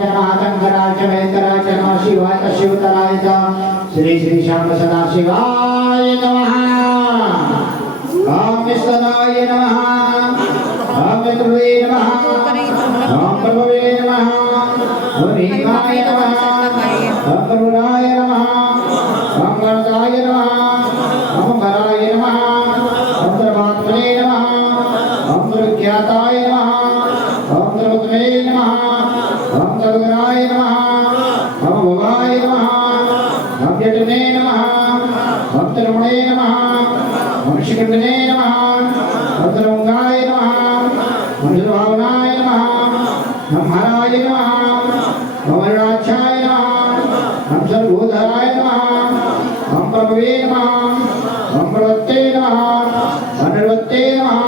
महाकंकराच वेंकराच नमः शिवाय शिवतराय श्री श्री श्याम सदा शिवाय नमः। ओम विष्णुनाय नमः, ओम विष्णुवे नमः, ओम प्रभवे नमः, ओम भीमाय नमः, ओम करुणाय नमः, ओम वरदाय नमः, ओम वराय नमः, ओम सर्वात्मने नमः, ओम दुर्ज्ञाताय नमः, ओम दुर्गमे नमः, ओम दुर्गराय नमः, ओम भवाय नमः, ओम जटने नमः, ओम तरुणे नमः, ओम शिखंडने नमः, ओम तरुंगाय नमः, ओम भावनाय नमः, ओम हराय नमः, ओम अरुणाक्षाय नमः, ओम सर्वभूधराय नमः, ओम प्रभवे नमः, ओम प्रवत्ते नमः, ओम निर्वत्ते नमः,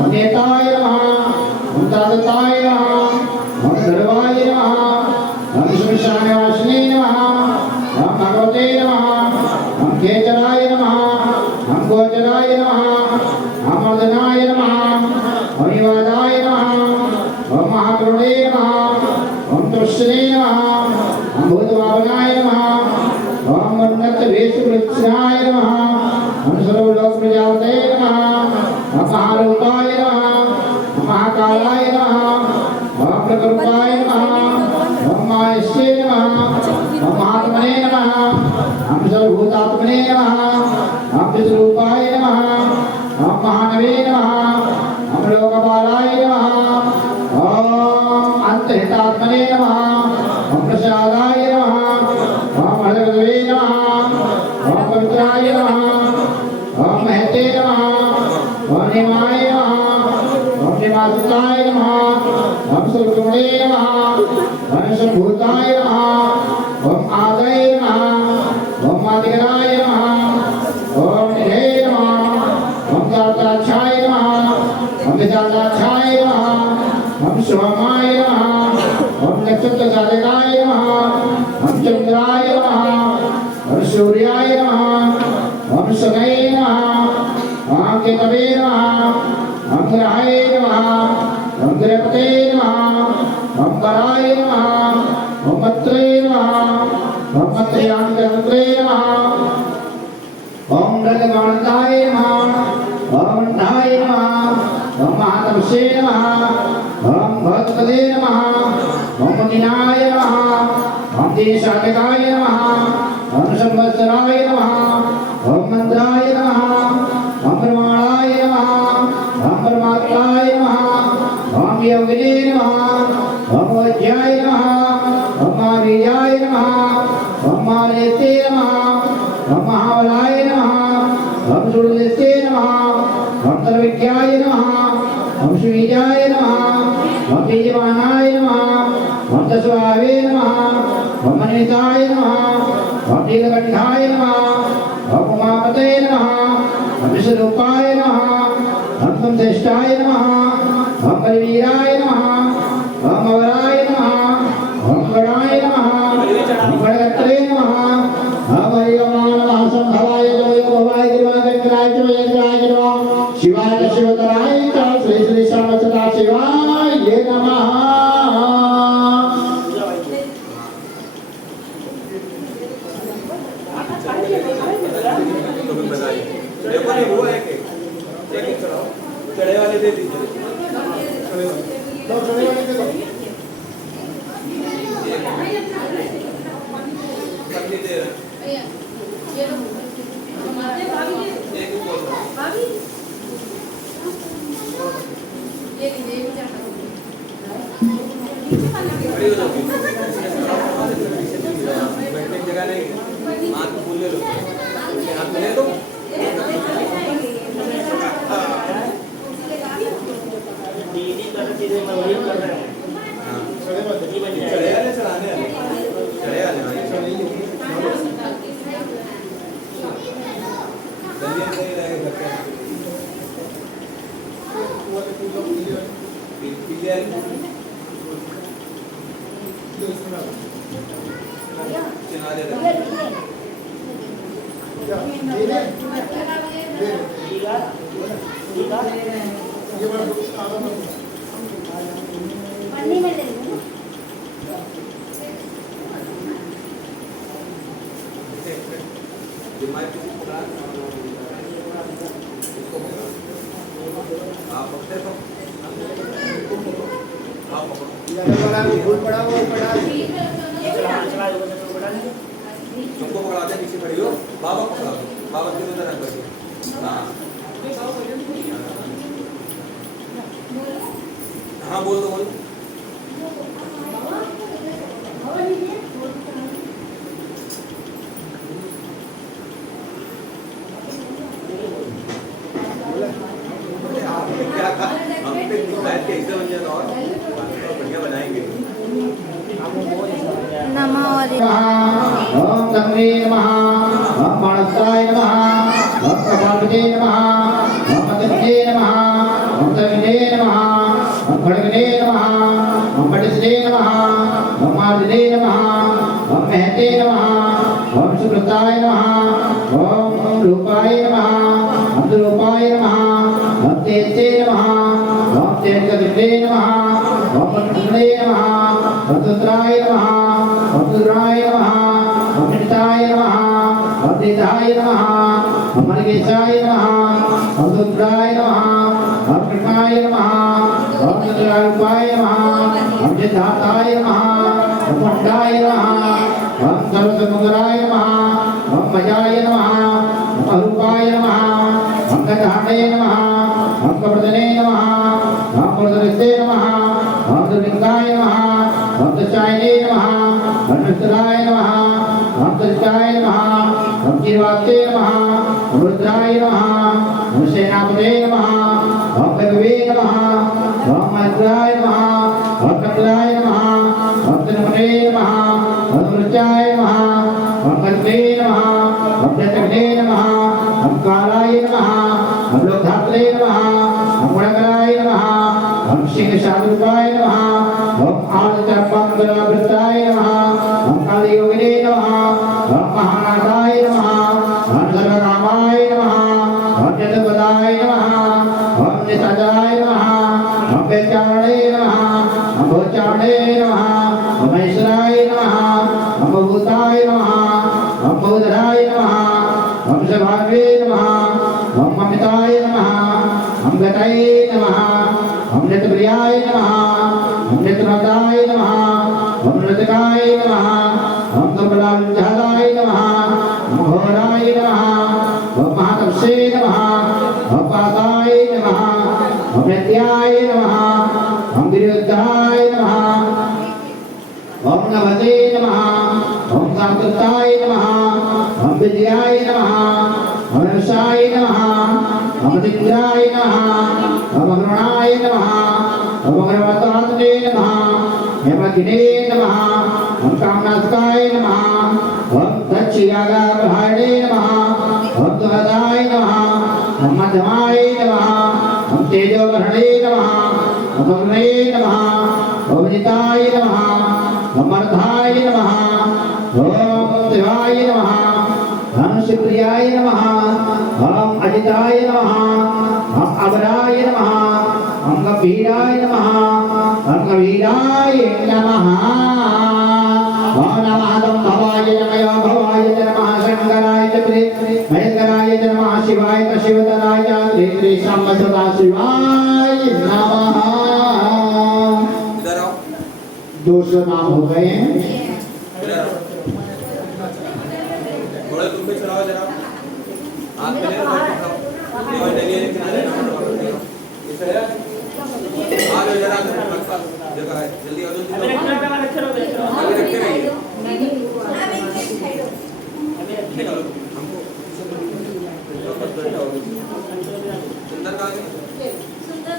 ओम नेताय नमः, ओम तादताय नमः, ओम सर्वाय नमः, ओम श्मशानवासिने नमः, ओम भगवते नमः, ओम केचराय नमः, ओम गोचराय नमः, ओम अर्धनाय नमः, ओम निवादाय नमः, ओम महाकरुणे नमः, ओम तुष्णे नमः, ओम भूतभावनाय नमः, ओम उन्नत वेशवृक्षाय नमः, ओम सर्वलोक प्रजापते नमः, ओम महारूपाय नमः, ओम महाकालाय नमः, ओम प्रकरूपाय नमः, ओम माहेश्वरे नमः, ओम महात्मने नमः, ओम सर्वभूतात्मने नमः, ओम विश्वरूपाय नमः, ओम महानवे नमः, ओम लोकपालाय नमः, ओम अंतहितात्मने नमः, ओम प्रसादाय नमः, ओम हरगवे नमः, ओम पवित्राय नमः, ओम महते नमः, ओम निमाय नमः, ओम निवासिताय नमः, ओम सुरगुणे नमः, ओम सर्वभूताय नमः, ओम आदये नमः, ओम आदिगराय नमः, ओम निधे नमः, ओम दाताक्षाय नमः, ओम विशालाक्षाय नमः, ओम शुभमाय नमः, ओम नक्षत्र साधकाय नमः, ओम चंद्राय नमः, ओम सूर्याय नमः, ओम शनये नमः, ओम केतवे नमः, ओम ग्रहाय नमः, ओम गृहपते नमः, ओम वराय नमः, ओम मत्रे नमः, ओम मत्र्यान्तरे नमः, ओम रजगणताय नमः, ओम नाय नमः, ओम महातपसे नमः, ओम भगवते नमः, ओम दिनाय नमः, ओम दीनशातकाय नमः, ओम संवत्सराय नमः, ओम मंत्राय नमः, ओम प्रमाणाय नमः, ओम परमात्माय नमः, ओम योगिने नमः, ओम वज्राय नमः, ओम महावीराय नमः, ओम महानेते नमः, ओम महाबलाय नमः, ओम सूर्यदेवते नमः, ओम सर्वज्ञाय नमः, ओम श्रीजाय नमः, ओम तेजवानाय नमः, ओम तस्वावे नमः, ओम अनिताय नमः, ओम नीलकंठाय नमः, ओम उमापते नमः, ओम विश्वरूपाय नमः, ओम संश्रेष्ठाय नमः, ओम बलवीराय नमः, ओम अवराय नमः, ओम गणाय नमः, ओम गणगत्रे नमः, ओम हरिओमाय नमः, संभवाय जय भवाय गिरिवाय वेंकटाय नमः, शिवाय शिवतराय श्री श्री श्याम सदा शिवाय नमः। चढ़े वाले दे दीजिए। जगह नहीं माँ को बोल ले लो आप ले दो दीदी कर चीजें मैं वही कर रहा हूँ चढ़े वाले चढ़ाने चढ़े वाले दलिया नहीं रहेगा घर पन्नी में ले लो। फूल पड़ा वो पड़ा तुमको पकड़ाते हैं पीछे खड़ी हो बाबा पकड़ा दो बाबा के उधर रख दो हाँ हाँ बोल दो बोल क्या कहा हम पे बैठ के एग्जाम बन जाए और बढ़िया बनाएंगे नमः ओम गंगे नमः ओम मानसाय नमः ओम कपालपते नमः ओम मदने नमः ओम तविने नमः ओम खड़गने नमः ओम पटिसने नमः ओम मार्जने नमः ओम महते नमः ओम सुकृताय नमः ओम रूपाय नमः ओम रूपाय नमः ओम तेजसे नमः ओम तेजगते नमः ओम पटने नमः ओम रुद्राय नमः ओम रुद्राय नमः ओम निताय नमः ओम निताय नमः ओम मर्गेशाय नमः ओम रुद्राय नमः ओम कृष्णाय नमः ओम रुद्राय नमः ओम सिद्धार्थाय नमः ओम पंडाय नमः ओम सर्वसमुद्राय नमः ओम मजाय नमः ओम अरूपाय नमः ओम गजानने नमः ओम कवर्धने नमः ओम वर्धनस्ते नमः ओम दुर्लिंगाय नमः ओम दशायने नमः ओम नृत्यराय नमः ओम तरिकाय नमः ओम जीवास्ते नमः ओम रुद्राय नमः ओम सेनापते नमः ओम भगवे नमः ओम मद्राय नमः ओम कपिलाय नमः ओम तन्मने नमः ओम मृत्याय नमः ओम कल्पे नमः ओम जटग्ने नमः ओम कालाय नमः ओम लोकधात्रे नमः ओम गुणकराय नमः ओम सिंहशालूपाय नमः ओम आदित्यपंकजवृत्ताय नमः ओम कालयोगिने नमः ओम महानाथाय नमः ओम सर्वकामाय नमः ओम जगद्वदाय नमः ओम निशाचराय नमः ओम वेचारणे नमः ओम भोचारणे नमः ओम महेश्वराय नमः ओम भूताय नमः ओम भूधराय नमः ओम सभाग्रे नमः ओम ममिताय नमः ओम गताय नमः ओम नित्यप्रियाय नमः ओम नित्यनदाय नमः ओम नृतकाय नमः ओम कमलाविद्यालय नमः ओम घोराय नमः ओम महातपसे नमः ओम पाताय नमः ओम नित्याय नमः ओम गिरियुद्धाय नमः ओम नवते नमः ओम सात्वताय नमः ओम विजयाय नमः ओम नमसाय नमः ओम दिव्याय नमः ओम अग्रणाय नमः ओम अग्रवतात्मे नमः ओम अग्ने नमः ओम कामनास्काय नमः ओम दक्षिणागाभाणे नमः ओम तुहदाय नमः ओम मध्यमाय नमः ओम तेजोवर्णे नमः ओम अग्ने नमः ओम निताय नमः ओम अर्धाय नमः ओम शिवाय नमः ओम शिवप्रियाय नमः ओम अजिताय नमः ओम अबराय नमः ओम गंभीराय नमः ओम गंभीराय नमः ओम नमः भवाय नमः भवाय नमः शंकराय महेश्वराय नमः शिवाय शिवतराय श्री शाम सदा शिवाय नमः। इधर आओ 200 नाम हो गए हैं। इधर आओ थोड़ा तुम भी चलाओ जरा हाथ में ले लो और डलिए लेके आ रहे हैं इस तरह आ लो जरा जगह है जल्दी आ जाओ आगे रखे रहिए हमको सुंदर का आगे सुंदर